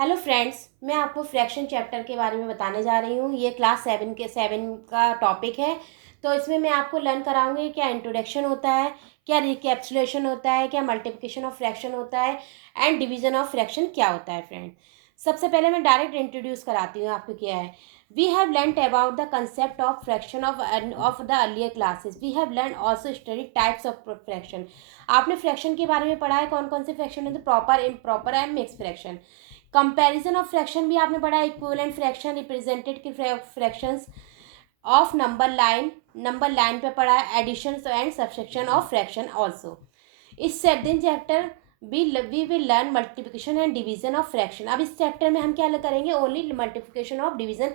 Hello friends, मैं आपको fraction chapter के बारे में बताने जा रही हूँ। ये क्लास 7 का टॉपिक है। तो इसमें मैं आपको लर्न कराऊंगी क्या इंट्रोडक्शन होता है, क्या रिकैप्सुलेशन होता है, क्या मल्टीप्लिकेशन ऑफ फ्रैक्शन होता है एंड डिवीजन ऑफ फ्रैक्शन क्या होता है। फ्रेंड, सबसे पहले मैं डायरेक्ट इंट्रोड्यूस कराती हूँ आपको क्या है। We have learn about the concept of fraction of the earlier classes. We have learn also study types of fraction. आपने फ्रैक्शन के बारे में पढ़ा है, कौन कौन से फ्रैक्शन है, तो proper, improper and mix fraction. Comparison of fraction भी आपने पढ़ा, इक्विवेलेंट फ्रैक्शन, रिप्रेजेंटेड की फ्रैक्शंस ऑफ नंबर लाइन पे पढ़ा है, addition and subsection of fraction also. इस second chapter we will learn multiplication and division of fraction. अब इस चैप्टर में हम क्या करेंगे, only multiplication of division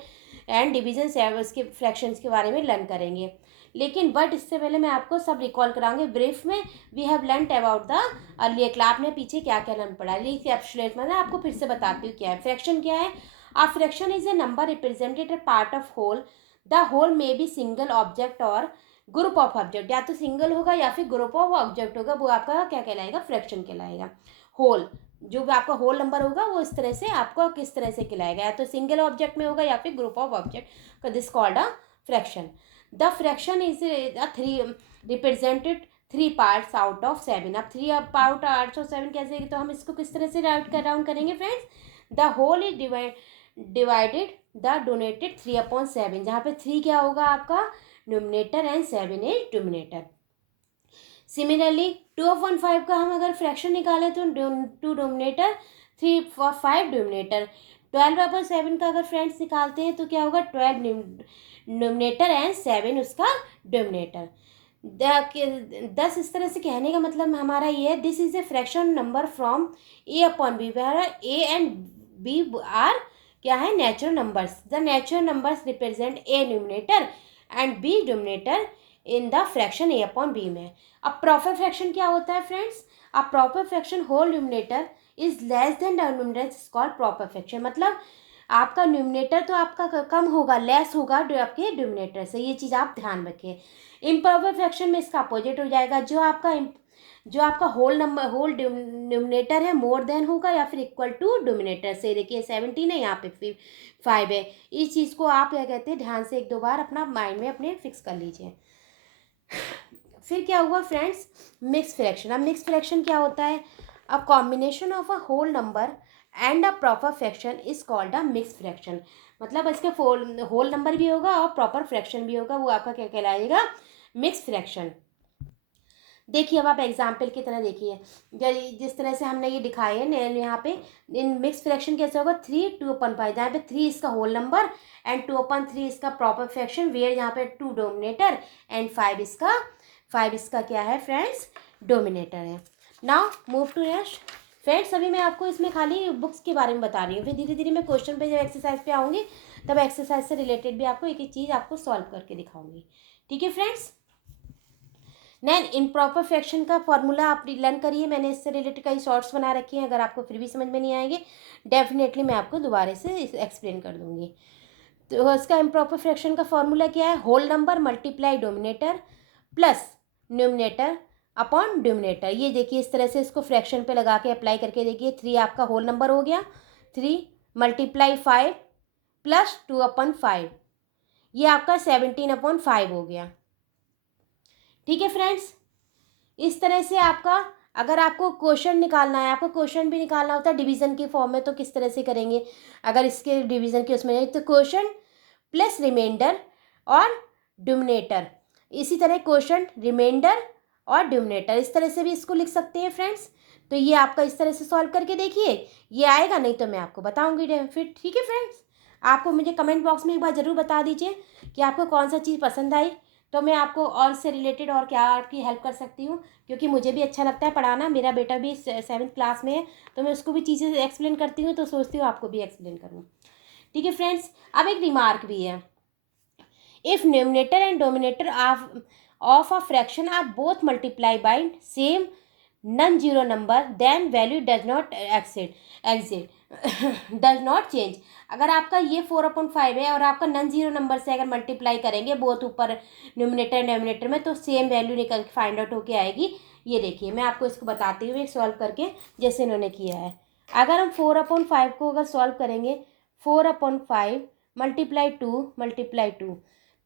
and division उसके फ्रैक्शंस के बारे में लर्न करेंगे। लेकिन बट इससे पहले मैं आपको सब रिकॉल कराऊंगी ब्रीफ में। We have learn about the earlier class. आपने पीछे क्या क्या लर्न पढ़ा, रिकैप्सुलेट मतलब आपको फिर से बताती हूँ क्या है फ्रैक्शन क्या है। A fraction is a number represented a part of whole. The whole में बी सिंगल ऑब्जेक्ट और ग्रुप ऑफ ऑब्जेक्ट, या तो सिंगल होगा या फिर ग्रुप ऑफ ऑब्जेक्ट होगा, वो आपका क्या कहलाएगा, फ्रैक्शन कहलाएगा। होल, जो भी आपका होल नंबर होगा वो इस तरह से आपको किस तरह से कहलाएगा, या तो सिंगल ऑब्जेक्ट में होगा या फिर group of object, this called a fraction. The fraction is a three represented three parts out of seven. अब three part out of seven कैसे, तो हम इसको किस तरह से राउंड करेंगे friends. The whole is divided the denoted 3/7, जहाँ पे 3 क्या होगा आपका numerator and 7 is denominator. Similarly 2/5 का हम अगर फ्रैक्शन निकालें तो 2 डोमिनेटर, 3/5 डिनोमिनेटर। 12/7 का अगर फ्रेंड्स निकालते हैं तो क्या होगा, 12 डिनोमिनेटर एंड 7 उसका डिनोमिनेटर। 10 इस तरह से कहने का मतलब हमारा ये है, this is a fraction number from A/B, where A and B are क्या है, natural numbers. The natural numbers represent a numerator and B denominator in the fraction A/B में। अब प्रॉपर फ्रैक्शन क्या होता है फ्रेंड्स, अब proper fraction whole numerator is less than denominator is called proper fraction. मतलब आपका न्यूमिनेटर तो आपका कम होगा, लेस होगा आपके डिनोमिनेटर से, ये चीज़ आप ध्यान रखिए। इम्प्रॉपर फ्रैक्शन में इसका अपोजिट हो जाएगा, जो आपका होल डिनोमिनेटर है मोर देन होगा या फिर इक्वल टू डिनोमिनेटर से। देखिए 17 है, यहाँ पे 5 है। इस चीज़ को आप क्या कहते हैं, ध्यान से एक दो बार अपना माइंड में अपने फिक्स कर लीजिए। फिर क्या हुआ फ्रेंड्स, मिक्स फ्रैक्शन। अब मिक्स फ्रैक्शन क्या होता है, a combination of a whole number and a proper fraction is called a mix fraction. मतलब इसके होल नंबर भी होगा और प्रॉपर फ्रैक्शन भी होगा, वो आपका क्या कहलाएगा, मिक्स फ्रैक्शन। देखिए अब आप एग्जाम्पल की तरह देखिए, जिस तरह से हमने ये दिखाए हैं यहाँ पे, इन मिक्स फ्रैक्शन कैसे होगा, 3/2/5, जहाँ पे 3 इसका होल नंबर एंड 2/3 इसका प्रॉपर फ्रैक्शन, वेयर यहाँ पे 2 डोमिनेटर एंड 5 इसका क्या है फ्रेंड्स, डोमिनेटर है। Now move to next. Friends अभी मैं आपको इसमें खाली बुक्स के बारे में बता रही हूँ, फिर धीरे धीरे मैं क्वेश्चन पे जब एक्सरसाइज पे आऊँगी तब एक्सरसाइज से रिलेटेड भी आपको एक एक चीज़ आपको सॉल्व करके दिखाऊंगी। ठीक है फ्रेंड्स। नैन इम्प्रॉपर फ्रैक्शन का फॉर्मूला आप लर्न करिए, मैंने इससे रिलेटेड कई शॉर्ट्स बना रखे हैं, अगर आपको फिर भी समझ में नहीं आएंगे डेफिनेटली मैं आपको दोबारा से एक्सप्लेन कर दूंगी। तो इसका इम्प्रॉपर फ्रैक्शन का फॉर्मूला क्या है, whole number multiply denominator plus numerator upon denominator. ये देखिए इस तरह से इसको फ्रैक्शन पे लगा के अप्लाई करके देखिए, 3 आपका होल नंबर हो गया, 3 मल्टीप्लाई 5 प्लस 2/5, ये आपका 17/5 हो गया। ठीक है फ्रेंड्स। इस तरह से आपका, अगर आपको क्वेश्चन निकालना है, आपको क्वेश्चन भी निकालना होता है डिवीजन के फॉर्म में, तो किस तरह से करेंगे, अगर इसके डिवीजन के उसमें नहीं तो क्वेश्चन प्लस रिमाइंडर और डिनोमिनेटर, इसी तरह क्वेश्चन रिमाइंडर और डिनोमिनेटर, इस तरह से भी इसको लिख सकते हैं फ्रेंड्स। तो ये आपका इस तरह से सॉल्व करके देखिए, ये आएगा नहीं तो मैं आपको बताऊंगी फिर। ठीक है फ्रेंड्स, आपको मुझे कमेंट बॉक्स में एक बार ज़रूर बता दीजिए कि आपको कौन सा चीज़ पसंद आई, तो मैं आपको और से रिलेटेड और क्या आपकी हेल्प कर सकती हूँ, क्योंकि मुझे भी अच्छा लगता है पढ़ाना, मेरा बेटा भी 7th क्लास में है, तो मैं उसको भी चीज़ें एक्सप्लेन करती हूँ, तो सोचती हूँ आपको भी एक्सप्लेन करूँ। ठीक है फ्रेंड्स। अब एक रिमार्क भी है, if numerator and denominator of a fraction are both multiply by same non zero number then value does not exit does not change. अगर आपका ये 4/5 है और आपका नन जीरो नंबर से अगर मल्टीप्लाई करेंगे बोथ ऊपर न्यूमिनेटर डेनोमिनेटर में, तो सेम वैल्यू निकल के फाइंड आउट होके आएगी। ये देखिए मैं आपको इसको बताती हूँ एक सॉल्व करके, जैसे इन्होंने किया है। अगर हम 4/5 को अगर सॉल्व करेंगे, 4/5 ×2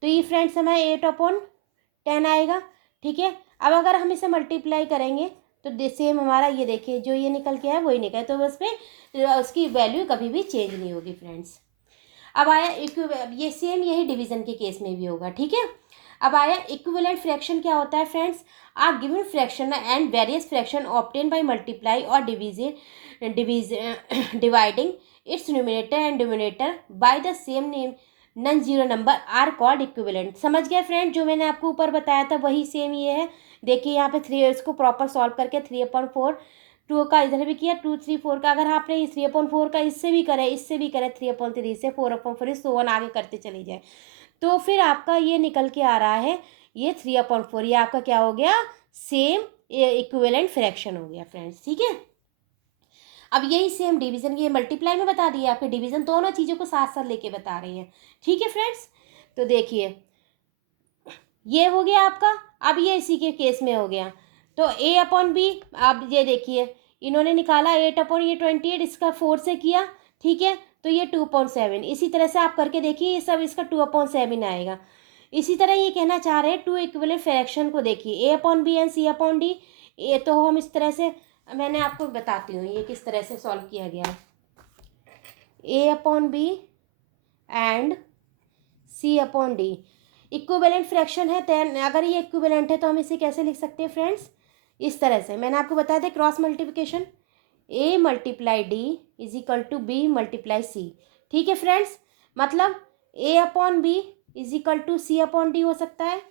तो ये फ्रेंड्स हमारा 8/10 आएगा। ठीक है, अब अगर हम इसे मल्टीप्लाई करेंगे तो सेम हमारा ये देखिए जो ये निकल के है वही निकल, तो उस पर उसकी वैल्यू कभी भी चेंज नहीं होगी फ्रेंड्स। अब आया ये सेम यही डिवीजन के केस में भी होगा। ठीक है, अब आया इक्विवेलेंट फ्रैक्शन। क्या होता है friends? Are given fraction and various fraction obtain by multiply और dividing its numerator and denominator by the same name non zero number are called equivalent. समझ गए फ्रेंड? जो मैंने आपको ऊपर बताया था वही सेम ये है। देखिए यहाँ पे 3, इसको प्रॉपर सॉल्व करके 3/4 2 का इधर भी किया, 2 3 4 का, अगर आपने 3/4 का इससे भी करे 3/3 से 4/4 सो वन आगे करते चले जाए, तो फिर आपका ये निकल के आ रहा है ये 3/4। ये आपका क्या हो गया? सेम इक्विवेलेंट फ्रैक्शन हो गया फ्रेंड्स। ठीक है, अब यही सेम डिवीजन, ये मल्टीप्लाई में बता दिया आपके, डिवीजन दोनों चीज़ों को साथ साथ लेके बता रही हैं। ठीक है फ्रेंड्स, तो देखिए ये हो गया आपका। अब ये इसी के केस में हो गया, तो A/B। अब ये देखिए इन्होंने निकाला 8/28, इसका 4 से किया। ठीक है, तो ये 2/7। इसी तरह से आप करके देखिए, ये सब इसका 2/7 आएगा। इसी तरह ये कहना चाह रहे हैं टू इक्विवेलेंट फ्रैक्शन को देखिए, A/B एंड C/D। ये तो हम इस तरह से, मैंने आपको बताती हूँ ये किस तरह से सॉल्व किया गया। A/B and C/D equivalent fraction है। टेन, अगर ये इक्विवेलेंट है तो हम इसे कैसे लिख सकते हैं फ्रेंड्स? इस तरह से मैंने आपको बताया था cross multiplication, A × D = B × C। ठीक है फ्रेंड्स, मतलब A/B = C/D हो सकता है।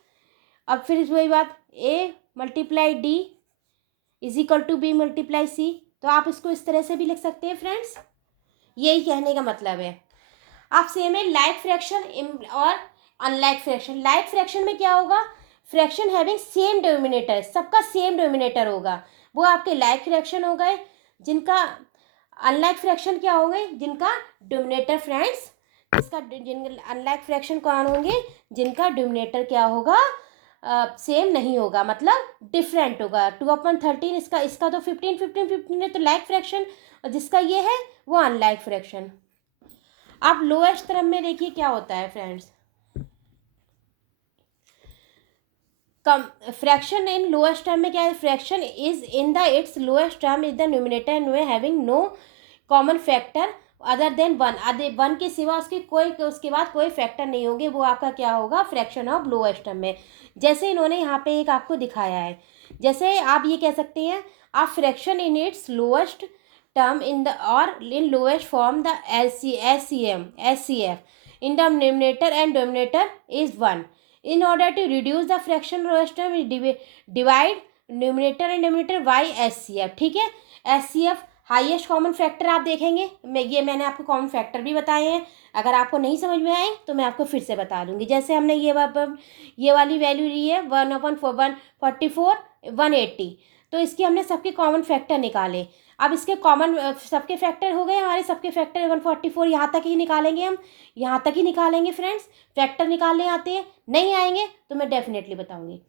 अब फिर वही बात, A × D = B × C, तो आप इसको इस तरह से भी लिख सकते हैं फ्रेंड्स। यही कहने का मतलब है। आप सेम है लाइक फ्रैक्शन और अनलाइक फ्रैक्शन। लाइक फ्रैक्शन में क्या होगा? फ्रैक्शन हैविंग सेम डिनोमिनेटर, सबका सेम डिनोमिनेटर होगा, वो आपके लाइक फ्रैक्शन हो गए। जिनका अनलाइक फ्रैक्शन क्या हो गए? जिनका डिनोमिनेटर फ्रेंड्स, जिन अनलाइक फ्रैक्शन कौन होंगे? जिनका डिनोमिनेटर क्या होगा? सेम नहीं होगा, मतलब डिफरेंट होगा। 2/13 इसका तो 15 है, तो लाइक फ्रैक्शन, और जिसका ये है वो अनलाइक फ्रैक्शन। अब लोएस्ट टर्म में देखिए क्या होता है फ्रेंड्स। कम फ्रैक्शन इन लोएस्ट टर्म में क्या है? Fraction is in the its lowest term is the numerator and having no common factor other than 1। Other 1 के सिवा उसके बाद कोई फैक्टर नहीं होंगे, वो आपका क्या होगा? फ्रैक्शन ऑफ लोएस्ट टर्म में। जैसे इन्होंने यहाँ पे एक आपको दिखाया है, जैसे आप ये कह सकते हैं, आप fraction in its lowest term in the or in lowest form the SCF in the numerator and denominator is 1. In order to reduce the fraction lowest term, divide numerator and denominator by SCF. ठीक है, SCF highest common factor आप देखेंगे, मैंने आपको common factor भी बताए हैं। अगर आपको नहीं समझ में आए तो मैं आपको फिर से बता दूंगी। जैसे हमने ये वाली वैल्यू ली है 1/144 180, तो इसकी हमने सबके कॉमन फैक्टर निकाले। अब इसके कॉमन सबके फैक्टर हो गए हमारे, सबके फैक्टर 144, यहाँ तक ही निकालेंगे हम, यहाँ तक ही निकालेंगे फ्रेंड्स। फैक्टर निकालने आते हैं, नहीं आएंगे तो मैं डेफिनेटली बताऊंगी।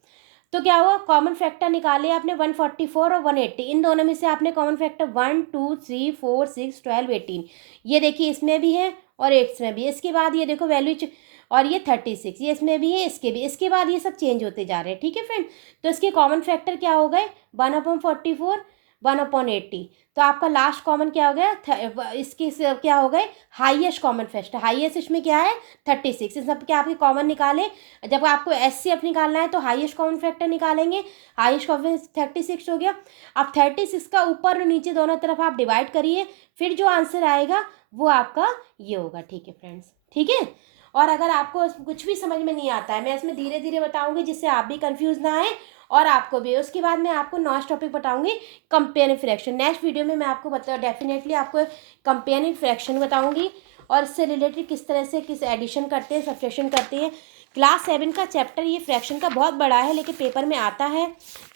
तो क्या हुआ? कॉमन फैक्टर निकाले आपने 144 और 180, इन दोनों में से आपने कॉमन फैक्टर 1 2 3 4 6 12 18, ये देखिए इसमें भी है और 8 में भी है। इसके बाद ये देखो वैल्यू, और ये 36, ये इसमें भी है, इसके बाद ये सब चेंज होते जा रहे हैं। ठीक है फ्रेंड, तो इसके कॉमन फैक्टर क्या हो गए? 1/44 1/80, तो आपका लास्ट कॉमन क्या हो गया? इसके क्या हो गए? Highest common factor. हाईएस्ट इसमें क्या है? 36। इन सब के आपके कॉमन निकाले। जब आपको SCF निकालना है तो हाईएस्ट कॉमन फैक्टर निकालेंगे, हाईएस्ट कॉमन 36 हो गया। अब 36 का ऊपर और नीचे दोनों तरफ आप डिवाइड करिए, फिर जो आंसर आएगा वो आपका ये होगा। ठीक है फ्रेंड्स, ठीक है। और अगर आपको कुछ भी समझ में नहीं आता है, मैं इसमें धीरे धीरे बताऊंगी जिससे आप भी कंफ्यूज ना आए और आपको भी। उसके बाद मैं आपको नेक्स्ट टॉपिक बताऊंगी कंपेयरिंग फ्रैक्शन। नेक्स्ट वीडियो में मैं आपको डेफिनेटली आपको कंपेयरिंग फ्रैक्शन बताऊंगी और इससे रिलेटेड किस तरह से किस एडिशन करते हैं, सब्ट्रैक्शन करते हैं। क्लास 7 का चैप्टर ये फ्रैक्शन का बहुत बड़ा है, लेकिन पेपर में आता है,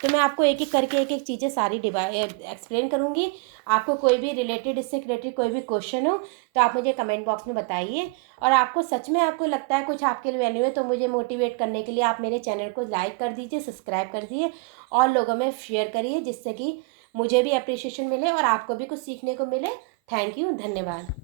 तो मैं आपको एक एक करके एक एक चीज़ें सारी एक्सप्लेन करूँगी। आपको कोई भी रिलेटेड, इससे रिलेटेड कोई भी क्वेश्चन हो तो आप मुझे कमेंट बॉक्स में बताइए। और आपको सच में आपको लगता है कुछ आपके लिए वैल्यू है तो मुझे मोटिवेट करने के लिए आप मेरे चैनल को लाइक कर दीजिए, सब्सक्राइब कर दीजिए और लोगों में शेयर करिए, जिससे कि मुझे भी अप्रिसिएशन मिले और आपको भी कुछ सीखने को मिले। थैंक यू, धन्यवाद।